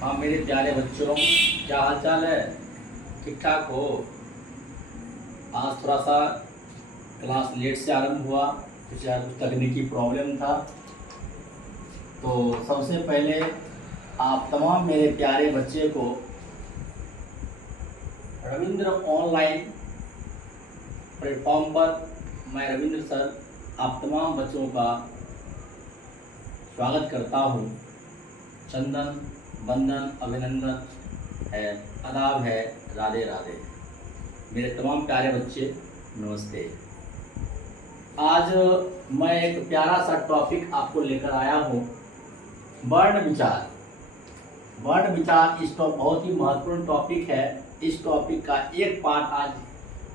हाँ मेरे प्यारे बच्चों, क्या हाल चाल है? ठीक ठाक हो? आज थोड़ा सा क्लास लेट से आरंभ हुआ, कुछ यार कुछ तकनीकी प्रॉब्लम था। तो सबसे पहले आप तमाम मेरे प्यारे बच्चे को रविंद्र ऑनलाइन प्लेटफॉर्म पर मैं रविंद्र सर आप तमाम बच्चों का स्वागत करता हूँ। चंदन, वंदन, अभिनंदन है, आदाब है, राधे राधे। मेरे तमाम प्यारे बच्चे, नमस्ते। आज मैं एक प्यारा सा टॉपिक आपको लेकर आया हूँ, वर्ण विचार। वर्ण विचार इस बहुत ही महत्वपूर्ण टॉपिक है। इस टॉपिक का एक पार्ट आज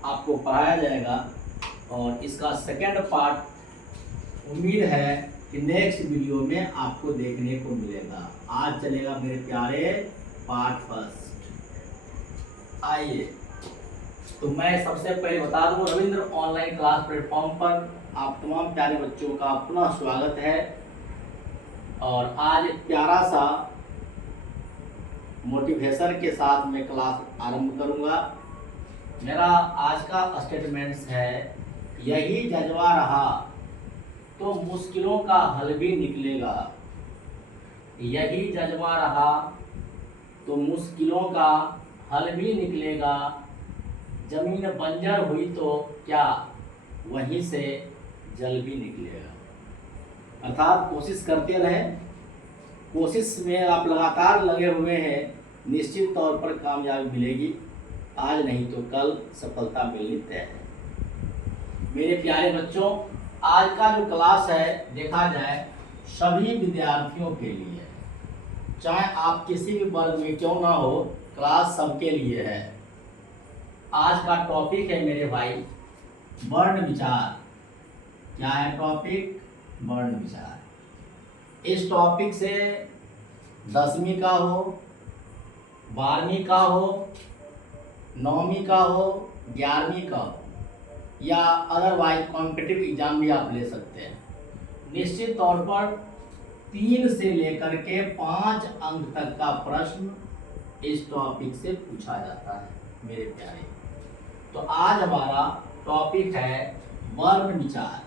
आपको पढ़ाया जाएगा और इसका सेकंड पार्ट उम्मीद है कि नेक्स्ट वीडियो में आपको देखने को मिलेगा। आज चलेगा मेरे प्यारे पार्ट फर्स्ट। आइए, तो मैं सबसे पहले बता दूं, रविंद्र ऑनलाइन क्लास प्लेटफॉर्म पर आप तमाम प्यारे बच्चों का पुनः स्वागत है। और आज एक प्यारा सा मोटिवेशन के साथ मैं क्लास आरंभ करूंगा। मेरा आज का स्टेटमेंट्स है, यही जज्बा रहा तो मुश्किलों का हल भी निकलेगा। यही जज्बा रहा तो मुश्किलों का हल भी निकलेगा। जमीन बंजर हुई तो क्या, वहीं से जल भी निकलेगा। अर्थात कोशिश करते रहें, कोशिश में आप लगातार लगे हुए हैं, निश्चित तौर पर कामयाबी मिलेगी। आज नहीं तो कल सफलता मिलनी तय है। मेरे प्यारे बच्चों, आज का जो क्लास है देखा जाए सभी विद्यार्थियों के लिए, चाहे आप किसी भी वर्ग में क्यों ना हो, क्लास सबके लिए है। आज का टॉपिक है मेरे भाई वर्ण विचार। क्या है टॉपिक? वर्ण विचार। इस टॉपिक से 10वीं का हो, 12वीं का हो, 9वीं का हो, 11वीं का हो, या अदरवाइज कॉम्पिटिटिव एग्जाम भी आप ले सकते हैं। निश्चित तौर पर 3 से लेकर के 5 अंक तक का प्रश्न इस टॉपिक से पूछा जाता है मेरे प्यारे। तो आज हमारा टॉपिक है वर्ण विचार।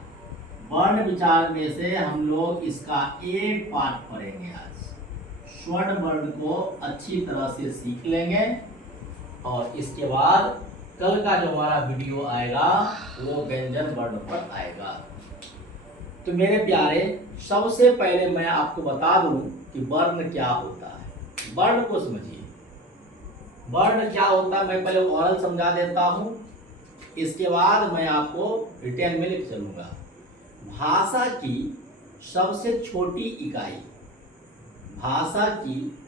वर्ण विचार में से हम लोग इसका एक पार्ट पढ़ेंगे आज। स्वर्ण वर्ण को अच्छी तरह से सीख लेंगे और इसके बाद कल का जो हमारा वीडियो आएगा वो व्यंजन वर्ण पर आएगा। तो मेरे प्यारे, सबसे पहले मैं आपको बता दूं कि वर्ण क्या होता है। वर्ण को समझिए, वर्ण क्या होता है मैं पहले ओरल समझा देता हूं, इसके बाद मैं आपको रिटेन में लिख चलूंगा। भाषा की सबसे छोटी इकाई, भाषा की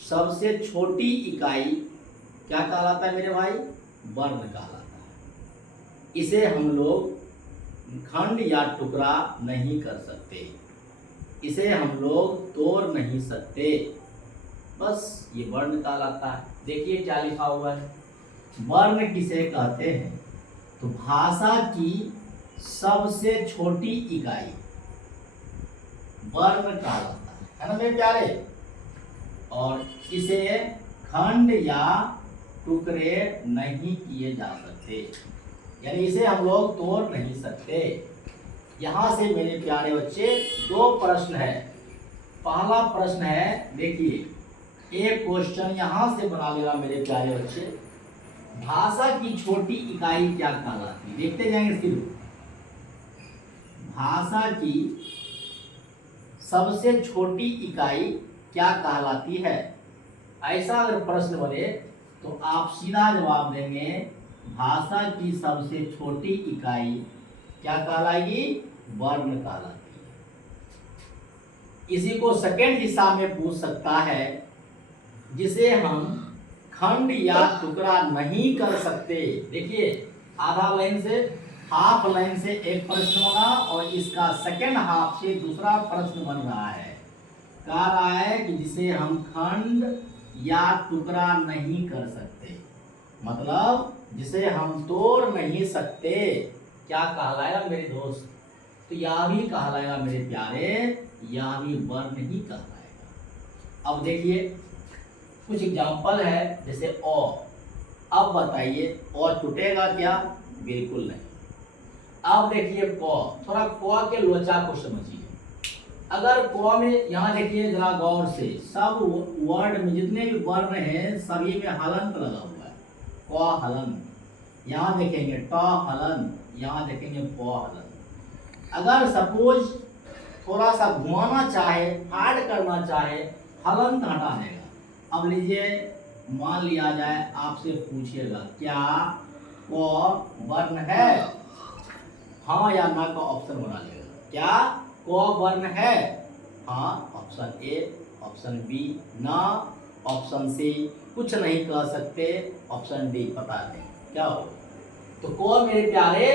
सबसे छोटी इकाई क्या कहलाता है मेरे भाई? वर्ण कहलाता है। इसे हम लोग खंड या टुकड़ा नहीं कर सकते, इसे हम लोग तोड़ नहीं सकते, बस ये वर्ण कहलाता है। देखिए क्या लिखा हुआ है, वर्ण किसे कहते हैं? तो भाषा की सबसे छोटी इकाई वर्ण कहलाता है ना मेरे प्यारे। और इसे खंड या टुकड़े नहीं किए जा सकते, यानी इसे हम लोग तोड़ नहीं सकते। यहां से मेरे प्यारे बच्चे 2 प्रश्न है। पहला प्रश्न है, देखिए एक क्वेश्चन यहां से बना लेगा मेरे प्यारे बच्चे, भाषा की छोटी इकाई क्या कहलाती है? देखते जाएंगे सिर्फ भाषा की सबसे छोटी इकाई क्या कहलाती है। ऐसा अगर प्रश्न बने तो आप सीधा जवाब देंगे, भाषा की सबसे छोटी इकाई क्या कहलाएगी? वर्ण कहलाती है। इसी को सेकंड हिस्सा में पूछ सकता है, जिसे हम खंड या टुकड़ा नहीं कर सकते। देखिए आधा लाइन से, हाफ लाइन से एक प्रश्न बना और इसका सेकंड हाफ से दूसरा प्रश्न बन रहा है। कह रहा है कि जिसे हम खंड या टुकड़ा नहीं कर सकते, मतलब जिसे हम तोड़ नहीं सकते, क्या कहलाएगा मेरे दोस्त? तो यह भी कहलाएगा मेरे प्यारे, यह भी वर्ण ही कहलाएगा। अब देखिए कुछ एग्जाम्पल है, जैसे ओ। अब बताइए ओ टूटेगा क्या? बिल्कुल नहीं। अब देखिए क, थोड़ा क के लोचा को समझिए। अगर क में यहाँ देखिए जरा गौर से, सब वर्ड में जितने भी वर्ण हैं सभी में हलंत लगा हुआ है। क हलंत, यहाँ देखेंगे ट हलंत, यहाँ देखेंगे प हलंत। अगर सपोज थोड़ा सा घुमाना चाहे, हार्ड करना चाहे, हलंत हटा देगा। अब लीजिए मान लिया जाए आपसे पूछिएगा क्या क वर्ण है? हाँ या ना का ऑप्शन बना लेगा। क्या क वर्ण है? हाँ ऑप्शन ए, ऑप्शन बी ना, ऑप्शन सी कुछ नहीं कह सकते, ऑप्शन डी बता दें क्या हो। तो क मेरे प्यारे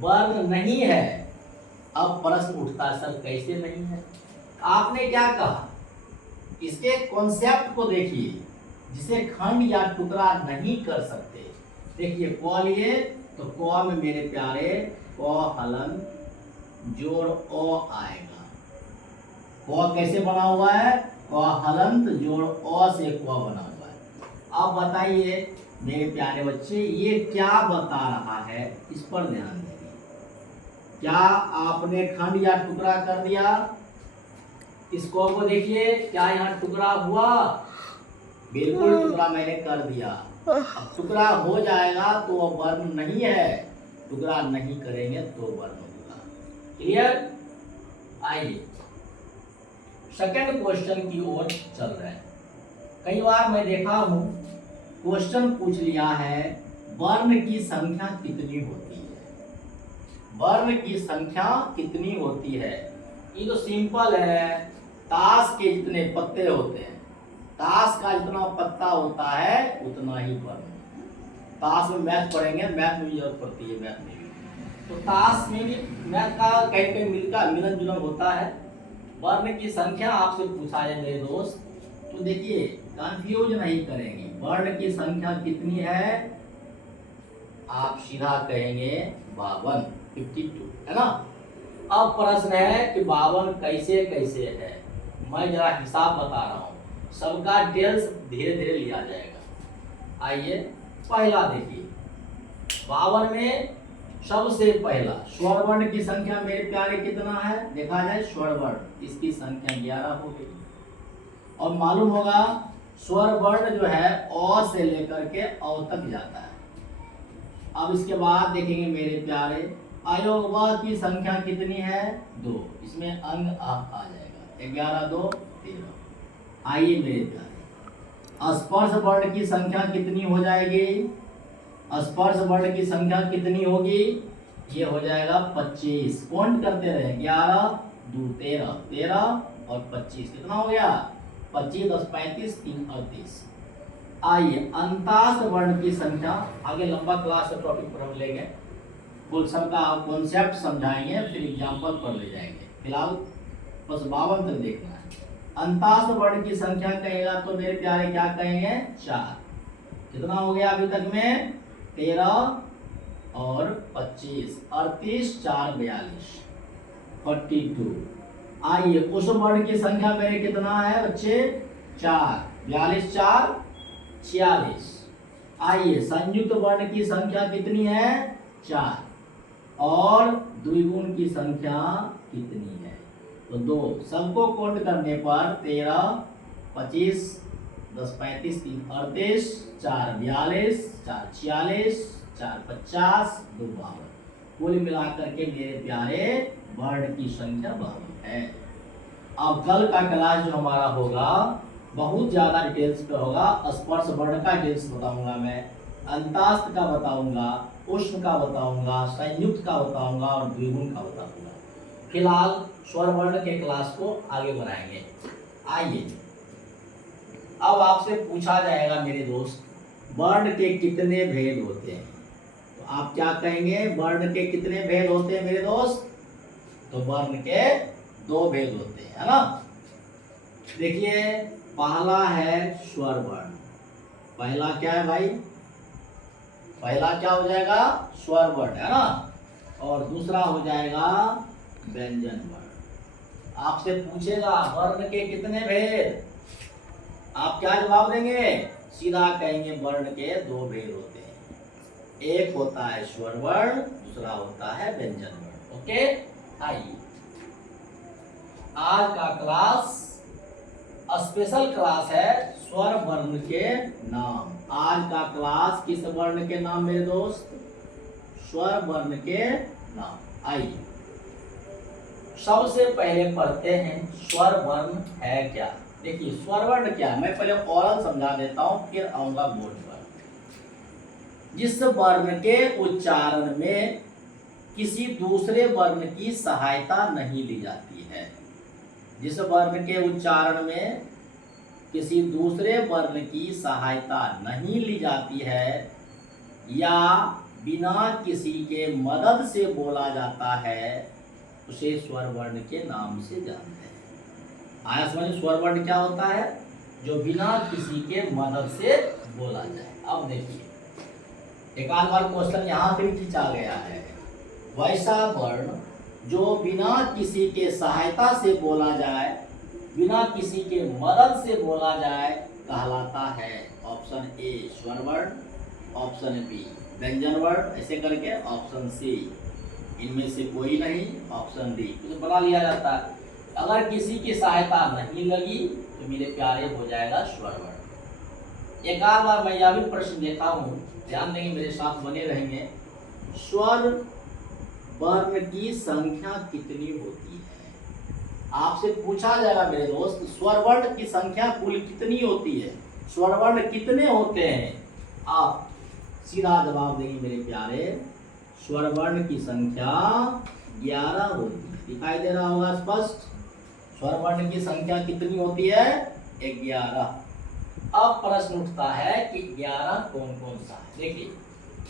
वर्ण नहीं है। अब प्रश्न उठता है सर कैसे नहीं है? आपने क्या कहा? इसके कॉन्सेप्ट को देखिए, जिसे खंड या टुकड़ा नहीं कर सकते। देखिए क लिए तो क में मेरे प्यारे क हलन जोड़ ओ आएगा। क कैसे बना हुआ है? क हलंत जोड़ ओ से क बना हुआ है। अब बताइए मेरे प्यारे बच्चे ये क्या बता रहा है, इस पर ध्यान देंगे। क्या आपने खंड या टुकड़ा कर दिया? इस क को देखिए, क्या यहाँ टुकड़ा हुआ? बिल्कुल टुकड़ा मैंने कर दिया। अब टुकड़ा हो जाएगा तो वह वर्ण नहीं है, टुकड़ा नहीं करेंगे तो वर्ण होगा। क्लियर? आइए सेकंड क्वेश्चन की ओर चल रहे हैं। कई बार मैं देखा हूं क्वेश्चन पूछ लिया है वर्ण की संख्या कितनी होती है? वर्ण की संख्या कितनी होती है? ये तो सिंपल है, ताश के जितने पत्ते होते हैं, ताश का जितना पत्ता होता है उतना ही वर्ण। ताश में मैथ पढ़ेंगे, मैथ में भी जरूरत पड़ती है, मैथ में भी। तो ताश में भी मैथ का कहीं कहीं मिलन जुलन होता है। वर्ण की संख्या आपसे पूछा है मेरे दोस्त, तो देखिए कंफ्यूज नहीं करेंगे। वर्ण की संख्या कितनी है? आप सीधा कहेंगे 52, 52 है ना। अब प्रश्न है कि 52 कैसे कैसे है? मैं जरा हिसाब बता रहा हूँ, सबका डिटेल्स धीरे धीरे लिया जाएगा। आइए पहला देखिए, 52 में सबसे पहला स्वर वर्ण की संख्या मेरे प्यारे कितना है? देखा जाए स्वर वर्ण, इसकी संख्या 11 हो गई। और मालूम होगा स्वर वर्ण जो है अ से लेकर के अ तक जाता है। अब इसके बाद देखेंगे मेरे प्यारे अयोग व की संख्या कितनी है? 2, इसमें अंग आ जाएगा। 11 2 13। आइए मेरे प्यारे स्पर्श वर्ण की संख्या कितनी हो जाएगी? स्पर्श वर्ण की संख्या कितनी होगी? ये हो जाएगा 25। काउंट करते रहे, 11 2 13, 13 और 25 कितना हो गया? 25 10 35 3 38। आइए अंतास वर्ण की संख्या, आगे लंबा क्लास का टॉपिक पर हम लेंगे, कुल सबका कॉन्सेप्ट समझाएंगे, फिर एग्जांपल पर ले जाएंगे। फिलहाल बस 52 तक देखना है। अंतास वर्ण की संख्या कहेगा तो मेरे प्यारे क्या कहेंगे? 4। कितना हो गया अभी तक में? 13 और 25, 38 4 42, 42। आइए उस वर्ण की संख्या मेरे कितना है बच्चे? 4, 42 4 46। आइए संयुक्त वर्ण की संख्या कितनी है? 4। और द्विगुण की संख्या कितनी है? तो 2। सबको काउंट करने पर 13 25 10 35 3 38 4 42 4 46 4 50 2 52। कुल मिलाकर के मेरे प्यारे वर्ण की संख्या 52 है। अब कल का क्लास जो हमारा होगा बहुत ज्यादा डिटेल्स पे होगा। स्पर्श वर्ण का डिटेल्स बताऊंगा मैं, अंतास्त का बताऊंगा, उष्ण का बताऊंगा, संयुक्त का बताऊंगा और द्विगुण का बताऊंगा। फिलहाल स्वर वर्ण के क्लास को आगे बढ़ाएंगे। आइए अब आपसे पूछा जाएगा मेरे दोस्त वर्ण के कितने भेद होते हैं? तो आप क्या कहेंगे? वर्ण के कितने भेद होते हैं मेरे दोस्त? तो वर्ण के 2 भेद होते हैं, है ना। देखिए पहला है स्वर वर्ण। पहला क्या है भाई? पहला क्या हो जाएगा? स्वर वर्ण, है ना। और दूसरा हो जाएगा व्यंजन वर्ण। आपसे पूछेगा वर्ण के कितने भेद? आप क्या जवाब देंगे? सीधा कहेंगे वर्ण के दो भेद होते हैं, एक होता है स्वर वर्ण, दूसरा होता है व्यंजन वर्ण। ओके, आइए आज का क्लास स्पेशल क्लास है स्वर वर्ण के नाम। आज का क्लास किस वर्ण के नाम मेरे दोस्त? स्वर वर्ण के नाम। आइए सबसे पहले पढ़ते हैं स्वर वर्ण है क्या। देखिए स्वर वर्ण क्या है, मैं पहले ओरल समझा देता हूं फिर आऊंगा बोर्ड पर। जिस वर्ण के उच्चारण में किसी दूसरे वर्ण की सहायता नहीं ली जाती है, जिस वर्ण के उच्चारण में किसी दूसरे वर्ण की सहायता नहीं ली जाती है या बिना किसी के मदद से बोला जाता है, उसे स्वर वर्ण के नाम से जानते हैं। आया समझ? स्वर वर्ण क्या होता है? जो बिना किसी के मदद से बोला जाए। अब देखिए एक आध बार क्वेश्चन यहाँ पे खींचा गया है, वैसा वर्ण जो बिना किसी के सहायता से बोला जाए, बिना किसी के मदद से बोला जाए कहलाता है ऑप्शन ए स्वर वर्ण, ऑप्शन बी व्यंजन वर्ण, ऐसे करके ऑप्शन सी इनमें से कोई नहीं, ऑप्शन डी तो बना लिया जाता है। अगर किसी की सहायता नहीं लगी तो मेरे प्यारे हो जाएगा स्वर वर्ण। एक आध बार मैं यह भी प्रश्न देखा हूँ, ध्यान देंगे मेरे साथ बने रहेंगे। स्वर वर्ण की संख्या कितनी होती है? आपसे पूछा जाएगा मेरे दोस्त स्वर वर्ण की संख्या कुल कितनी होती है, स्वर वर्ण कितने होते हैं? आप सीधा जवाब देंगे मेरे प्यारे, स्वर वर्ण की संख्या 11 होती है। दिखाई दे रहा होगा स्पष्ट? स्वर वर्ण की संख्या कितनी होती है? 11। अब प्रश्न उठता है कि 11 कौन कौन सा है। देखिए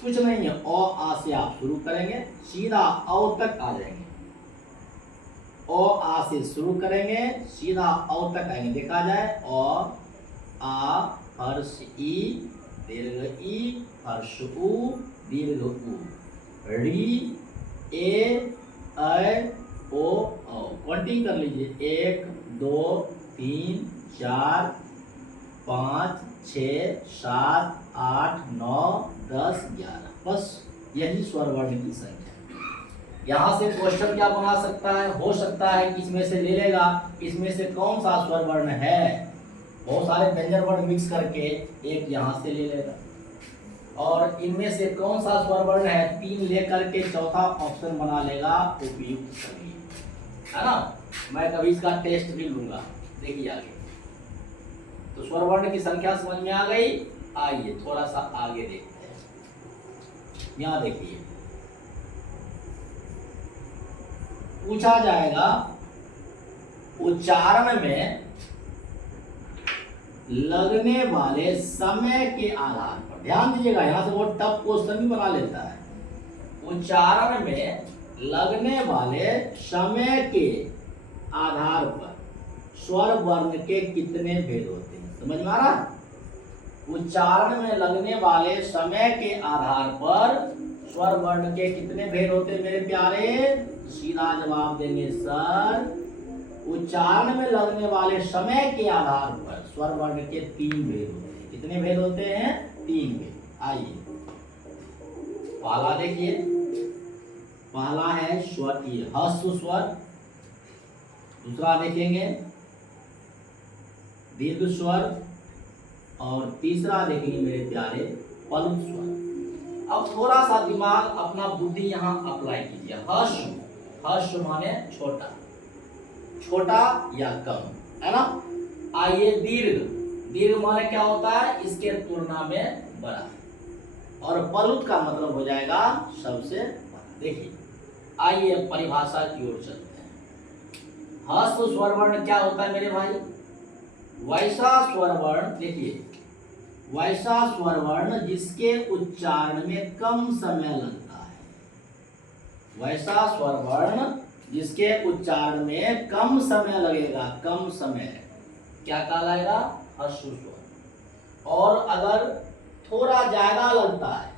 कुछ नहीं है, अ आ से आप शुरू करेंगे सीधा औ तक आ जाएंगे, अ आ से शुरू करेंगे सीधा औ तक आएंगे। देखा जाए अ आ हर्ष ई दीर्घ ई हर्ष उ दीर्घ उ, री ए ऐ ओ औ। काउंटिंग कर लीजिए 1 2 3 4 5 6 7 8 9 10 11, बस यही स्वर वर्ण की संख्या। यहाँ से क्वेश्चन क्या बना सकता है? हो सकता है कि इसमें से ले लेगा इसमें से कौन सा स्वर वर्ण है, बहुत सारे व्यंजन वर्ण मिक्स करके एक यहाँ से ले लेगा, और इनमें से कौन सा स्वर वर्ण है 3 लेकर के चौथा ऑप्शन बना लेगा उपयुक्त सभी, है ना। मैं कभी इसका टेस्ट भी लूंगा, देखिए आगे। तो स्वर वर्ण की संख्या समझ में आ गई। आइए थोड़ा सा आगे देखते हैं। यहाँ देखिए पूछा जाएगा उच्चारण में लगने वाले समय के आधार पर, ध्यान दीजिएगा यहाँ से बहुत टफ क्वेश्चन भी बना लेता है। उच्चारण में लगने वाले समय के आधार पर स्वर वर्ण के कितने भेद होते हैं? समझ में आ रहा है? उच्चारण में लगने वाले समय के आधार पर स्वर वर्ण के कितने भेद होते हैं मेरे प्यारे? सीधा जवाब देंगे सर, उच्चारण में लगने वाले समय के आधार पर स्वर वर्ण के 3 भेद होते हैं। कितने भेद होते हैं? 3 भेद। आइए पहला देखिए, पहला है स्वर ह्रस्व स्वर, दूसरा देखेंगे दीर्घ स्वर, और तीसरा देखेंगे मेरे प्यारे पलुत स्वर। अब थोड़ा सा दिमाग अपना बुद्धि यहाँ अप्लाई कीजिए। ह्रस्व, ह्रस्व माने छोटा, छोटा या कम, है ना। आइए दीर्घ, दीर्घ माने क्या होता है? इसके तुलना में बड़ा, और पलुत का मतलब हो जाएगा सबसे बड़ा। देखिए आइए परिभाषा की ओर चलते हैं। ह्रस्व स्वर वर्ण क्या होता है मेरे भाई? वैसा स्वर वर्ण, देखिए वैसा स्वर वर्ण जिसके उच्चारण में कम समय लगता है, वैसा स्वर वर्ण जिसके उच्चारण में कम समय लगेगा, कम समय, क्या कहलाएगा? ह्रस्व स्वर। और अगर थोड़ा ज्यादा लगता है,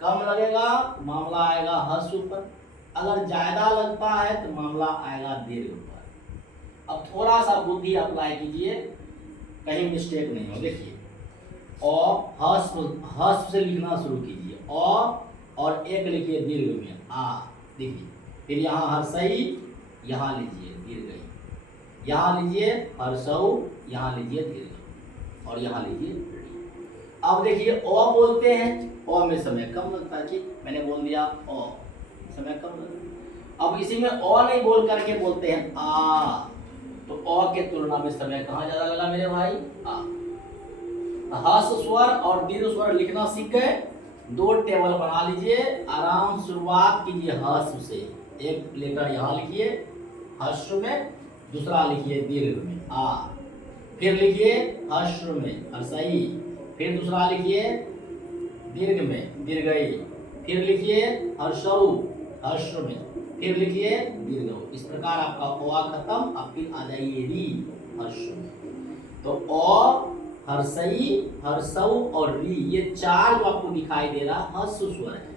कम लगेगा तो मामला आएगा ह्रस्व पर, अगर ज्यादा लगता है तो मामला आएगा दीर्घ पर। अब थोड़ा सा बुद्धि अप्लाई कीजिए, कहीं मिस्टेक नहीं हो। देखिए हस्व से लिखना शुरू कीजिए और एक लिखिए दीर्घ में आ। देखिए फिर यहाँ हर्षई, यहाँ लीजिए दीर्घ, यहाँ लीजिए हर्षऊ, यहाँ लीजिए दीर्घ और यहाँ लीजिए री। अब देखिए अ बोलते हैं, अ में समय कम लगता है। ठीक, मैंने बोल दिया अ, समय कम लगता है। अब इसी में अ नहीं बोल करके बोलते हैं आ, तो अ के तुलना में समय कहाँ ज्यादा लगा मेरे भाई? आ। हर्ष स्वर और दीर्घ स्वर लिखना सीख गए। दो टेबल बना लीजिए, आराम शुरुआत कीजिए हर्ष से। एक लेटर यहाँ लिखिए हर्ष में, दूसरा लिखिए दीर्घ में आ, फिर लिखिए हर्ष में हर्षई, फिर दूसरा लिखिए दीर्घ में दीर्घई, फिर लिखिए हर्षऊ हर्ष में, फिर लिखिए दीर्घ। इस प्रकार आपका ओ खत्म। अब फिर आ जाइए री हर्ष में। तो ओ, हर्षई, हर्षऊ और री, ये चार जो आपको दिखाई दे रहा हर्ष स्वर है,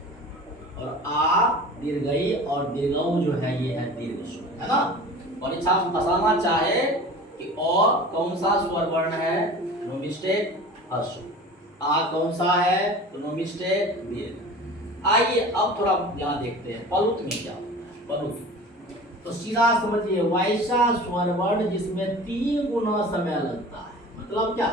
और आ दीर्घई और दीर्घऊ जो है ये है दीर्घ स्वर, है ना। परीक्षा में फंसाना चाहे कि और कौन सा स्वर वर्ण है, नो मिस्टेक हर्ष। आ कौन सा है, तो नो मिस्टेक दीर्घ। आइए अब थोड़ा यहाँ देखते हैं पलुत में क्या होता है। पलुत तो सीधा समझिए, वैसा स्वर वर्ण जिसमें 3 गुना समय लगता है। मतलब क्या?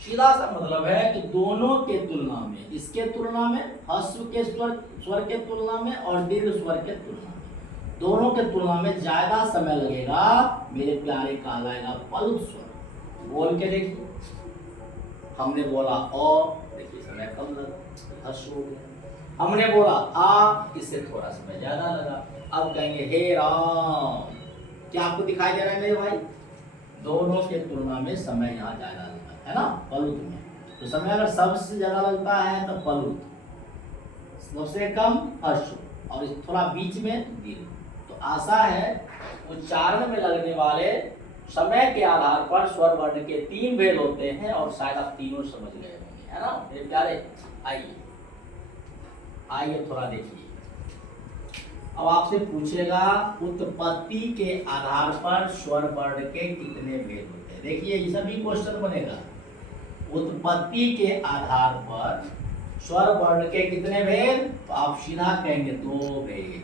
सीधा सा मतलब है कि दोनों के तुलना में, इसके तुलना में, हस्व के स्वर के तुलना में और दीर्घ स्वर के तुलना में, दोनों के तुलना में ज्यादा समय लगेगा मेरे प्यारे, कहलाएगा पलुत स्वर। बोल के देखिए, हमने बोला अ, देखिए समय कम लगा, हर्ष हो गया। हमने बोला आ, इससे थोड़ा समय ज्यादा लगा। अब कहेंगे हे राम, क्या आपको दिखाई दे रहा है मेरे भाई? दोनों के तुलना में समय यहाँ ज्यादा लगा, है ना, पलुत में। तो समय अगर सबसे ज्यादा लगता है तो पलुत, सबसे कम हर्ष, और थोड़ा बीच में दीर्घ। तो आशा है उच्चारण में लगने वाले समय के आधार पर स्वर वर्ण के 3 भेद होते हैं, और शायद आप तीनों समझ गए होंगे, है ना मेरे प्यारे। आइए थोड़ा देखिए। अब आपसे पूछेगा उत्पत्ति के आधार पर स्वर वर्ण के कितने भेद होते हैं। देखिए ये सभी क्वेश्चन बनेगा। उत्पत्ति के आधार पर स्वर वर्ण के कितने भेद, तो आप सीधा कहेंगे 2 भेद।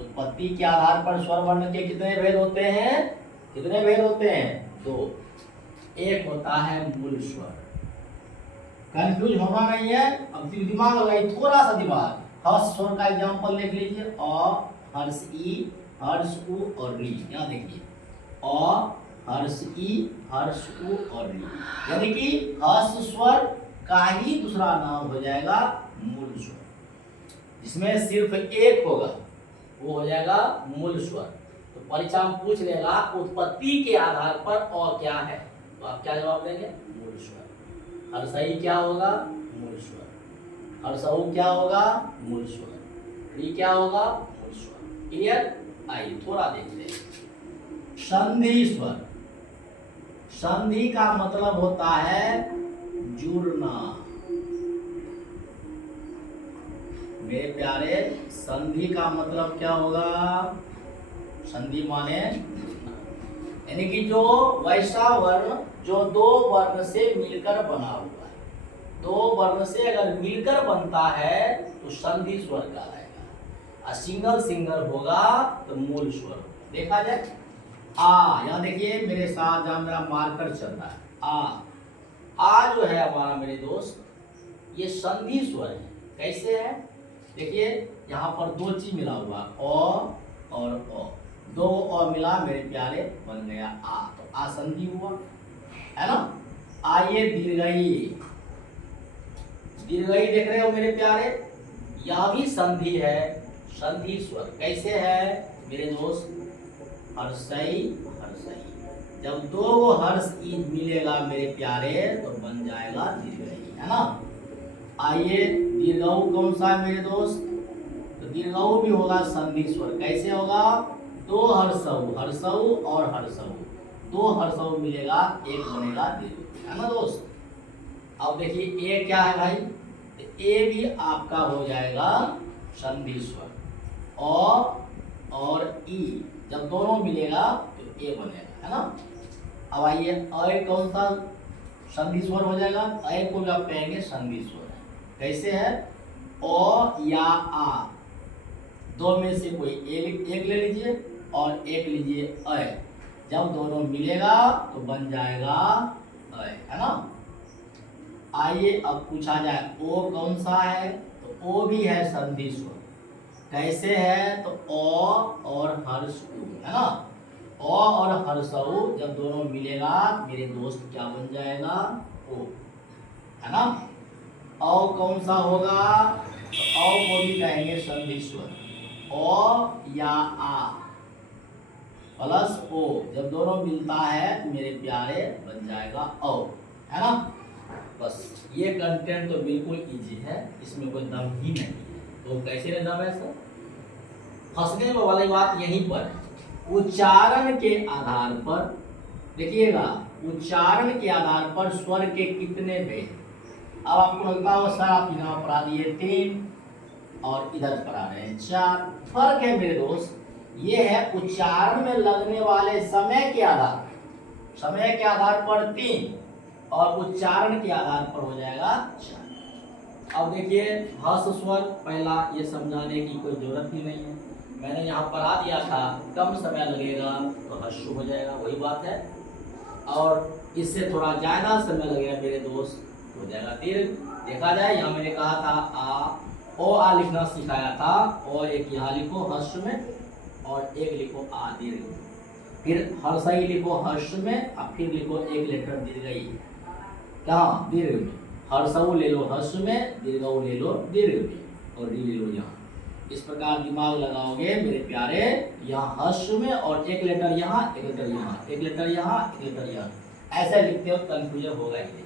उत्पत्ति के आधार पर स्वर वर्ण के कितने भेद होते हैं? कितने भेद होते हैं? 2। एक होता है मूल स्वर, कंफ्यूज होना नहीं है। अब दिमाग लगाइए, थोड़ा सा दिमाग। हर्ष स्वर का एग्जांपल लिख लीजिए, अ, हर्ष ई, हर्ष उ और री। यहाँ देखिए अ, हर्ष ई, हर्ष उ और री, यानी कि हर्ष स्वर का ही दूसरा नाम हो जाएगा मूल स्वर। जिसमें सिर्फ एक होगा वो हो जाएगा मूल स्वर। तो परीक्षा में पूछ लेगा उत्पत्ति के आधार पर अ क्या है, तो आप क्या जवाब देंगे? मूल स्वर। हर्षई क्या होगा? मूल स्वर। हर्षऊ क्या होगा? मूल स्वर। री क्या होगा? मूल स्वर। क्लियर? आइए थोड़ा देखते हैं। संधि स्वर। संधि का मतलब होता है जुड़ना। मेरे प्यारे, संधि का मतलब क्या होगा? संधि माने यानी कि जो वैसा वर्ण जो 2 वर्ण से मिलकर बना हुआ है। 2 वर्ण से अगर मिलकर बनता है तो संधि स्वर कहलाएगा, और सिंगल होगा तो मूल स्वर होगा। देखा जाए आ, यहाँ देखिए मेरे साथ जहाँ मेरा मार्कर चल रहा है, आ जो है हमारा मेरे दोस्त, ये संधि स्वर है। कैसे है? देखिए यहाँ पर 2 चीज मिला हुआ, अ और अ, 2 अ मिला मेरे प्यारे, बन गया आ। तो आ संधि हुआ, है ना। आइए दीर्घई। दीर्घई देख रहे हो मेरे प्यारे, यह भी संधि है, संधि स्वर। कैसे है मेरे दोस्त? हर्षई हर्षई। जब 2 हर्ष ई मिलेगा मेरे प्यारे तो बन जाएगा दीर्घई, है ना। आइए दीर्घऊ कौन सा है मेरे दोस्त? तो दीर्घऊ भी होगा संधि स्वर। कैसे होगा? 2 हर्षऊ, हर्षऊ और हर्षऊ, 2 हर्षऊ मिलेगा, एक बनेगा दीर्घ, है ना दोस्त। अब देखिए ए क्या है भाई? ए भी आपका हो जाएगा संधि स्वर। और ई जब दोनों मिलेगा तो ए बनेगा, है ना। अब आइए अय कौन सा संधि स्वर हो जाएगा? अय को भी आप कहेंगे संधि स्वर है। कैसे है? ओ या आ, दो में से कोई एक ले लीजिए और एक लीजिए अय। जब दोनों मिलेगा तो बन जाएगा अय, है ना। आइए अब पूछा जाए ओ कौन सा है? तो ओ भी है संधि स्वर। कैसे है? तो ओ और हर्ष उ, है ना। ओ और हर्ष उ जब दोनों मिलेगा मेरे दोस्त क्या बन जाएगा? ओ, है ना। औ कौन सा होगा? तो औ को भी कहेंगे संधि स्वर। ओ या आ प्लस ओ जब दोनों मिलता है तो मेरे प्यारे बन जाएगा औ, है ना। बस ये कंटेंट तो बिल्कुल इजी है, इसमें कोई दम ही नहीं है। तो कैसे दम है सर? फंसने वाली बात यहीं पर है। उच्चारण के आधार पर देखिएगा, उच्चारण के आधार पर स्वर के कितने भेद। अब आपको लगता हो सर आप यहाँ पढ़ा दिए 3 और इधर पढ़ा रहे हैं 4। फर्क है मेरे दोस्त, ये है उच्चारण में लगने वाले समय के आधार पर 3 और उच्चारण के आधार पर हो जाएगा 4। अब देखिए हर्ष स्वर पहला, ये समझाने की कोई जरूरत ही नहीं है, मैंने यहाँ पढ़ा दिया था। कम समय लगेगा तो हर्ष हो जाएगा, वही बात है। और इससे थोड़ा ज्यादा समय लगेगा मेरे दोस्त, हो जाएगा दीर्घ। देखा जाए यहाँ मैंने कहा था आ ओ आ लिखना सिखाया था, और एक यहाँ लिखो हर्ष में और एक लिखो आ दीर्घ में। फिर हर्षई लिखो हर्ष में और फिर लिखो एक लेटर दीर्घई, कहाँ? दीर्घ में। हर्षऊ ले लो हर्ष में, दीर्घऊ ले लो दीर्घ में, और डी ले लो यहाँ। इस प्रकार दिमाग लगाओगे मेरे प्यारे, यहाँ हर्ष में और एक लेटर यहाँ, एक लेटर यहाँ, एक लेटर यहाँ, एक लेटर यहाँ, ऐसे लिखते हो कंफ्यूजन होगा ही नहीं।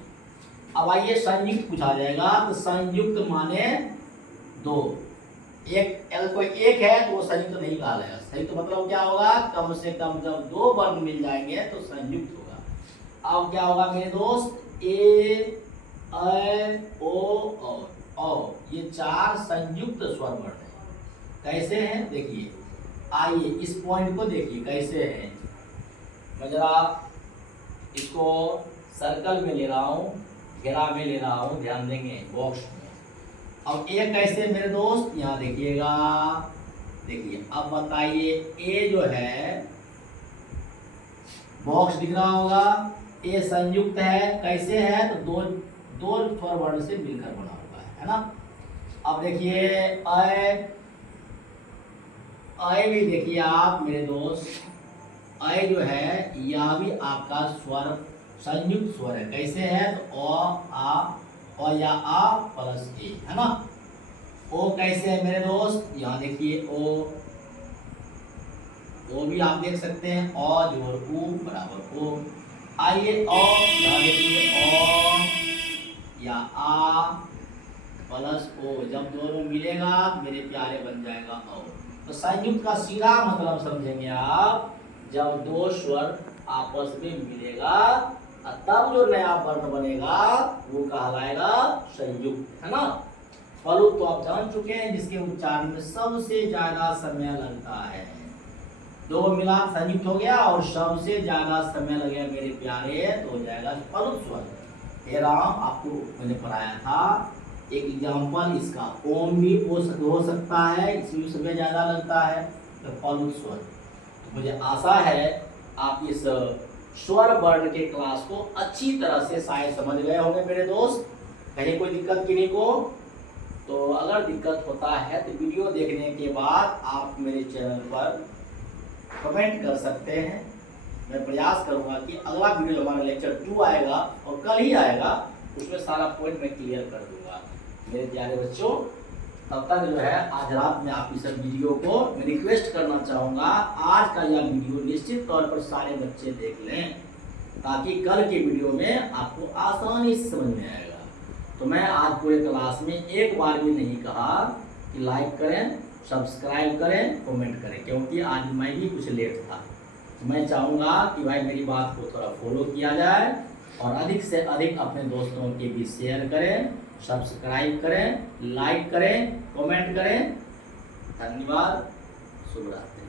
अब आइए संयुक्त पूछा जाएगा, तो संयुक्त माने 2। एक एल कोई एक है तो वो संयुक्त नहीं कहा जाएगा। संयुक्त मतलब क्या होगा? कम से कम जब 2 वर्ण मिल जाएंगे तो संयुक्त होगा। अब क्या होगा मेरे दोस्त? ए ओ और ये 4 संयुक्त स्वर वर्ण है। कैसे हैं देखिए, आइए इस पॉइंट को देखिए कैसे है। मैं जरा इसको सर्कल में ले रहा हूँ, घेरा में ले रहा हूँ, ध्यान देंगे बॉक्स में। अब एक कैसे मेरे दोस्त, यहाँ देखिएगा, देखिए अब बताइए ए जो है बॉक्स दिख रहा होगा, ए संयुक्त है। कैसे है? तो दो स्वर वर्ण से मिलकर बना हुआ है ना। अब देखिए अय भी देखिए आप मेरे दोस्त, अय जो है यह भी आपका स्वर संयुक्त स्वर है। कैसे है? तो अ या आ प्लस ए, है ना। ओ कैसे है मेरे दोस्त? यहाँ देखिए ओ भी आप देख सकते हैं, अ जोड़ उ बराबर ओ। आइए यहाँ देखिए अ या आ प्लस ओ, जब दोनों मिलेगा मेरे प्यारे बन जाएगा औ। तो संयुक्त का सीधा मतलब समझेंगे आप, जब 2 स्वर आपस में मिलेगा तब जो नया वर्ण बनेगा वो कहलाएगा संयुक्त, है ना। फलुत तो आप जान चुके हैं, जिसके उच्चारण में सबसे ज्यादा समय लगता है। 2 मिला संयुक्त हो गया और सबसे ज्यादा समय लगेगा मेरे प्यारे तो हो जाएगा फलुत स्वर। हे राम, आपको मैंने पढ़ाया था एक एग्जाम्पल इसका, ओम भी हो सकता है, इसमें समय ज्यादा लगता है, तो फलुत स्वर। तो मुझे आशा है आप इस स्वर वर्ण के क्लास को अच्छी तरह से शायद समझ गए होंगे मेरे दोस्त। कहीं कोई दिक्कत किन्हीं को? तो अगर दिक्कत होता है तो वीडियो देखने के बाद आप मेरे चैनल पर कमेंट कर सकते हैं। मैं प्रयास करूंगा कि अगला वीडियो हमारा लेक्चर 2 आएगा और कल ही आएगा, उसमें सारा पॉइंट मैं क्लियर कर दूंगा मेरे प्यारे बच्चों। तब तक जो है आज रात में आप इस वीडियो को मैं रिक्वेस्ट करना चाहूँगा, आज का यह वीडियो निश्चित तौर पर सारे बच्चे देख लें, ताकि कल के वीडियो में आपको आसानी से समझ में आएगा। तो मैं आज पूरे क्लास में एक बार भी नहीं कहा कि लाइक करें, सब्सक्राइब करें, कमेंट करें, क्योंकि आज मैं भी कुछ लेट था। तो मैं चाहूँगा कि भाई मेरी बात को थोड़ा फॉलो किया जाए और अधिक से अधिक अपने दोस्तों के बीच शेयर करें, सब्सक्राइब करें, लाइक करें, कमेंट करें। धन्यवाद, शुभ रात्रि।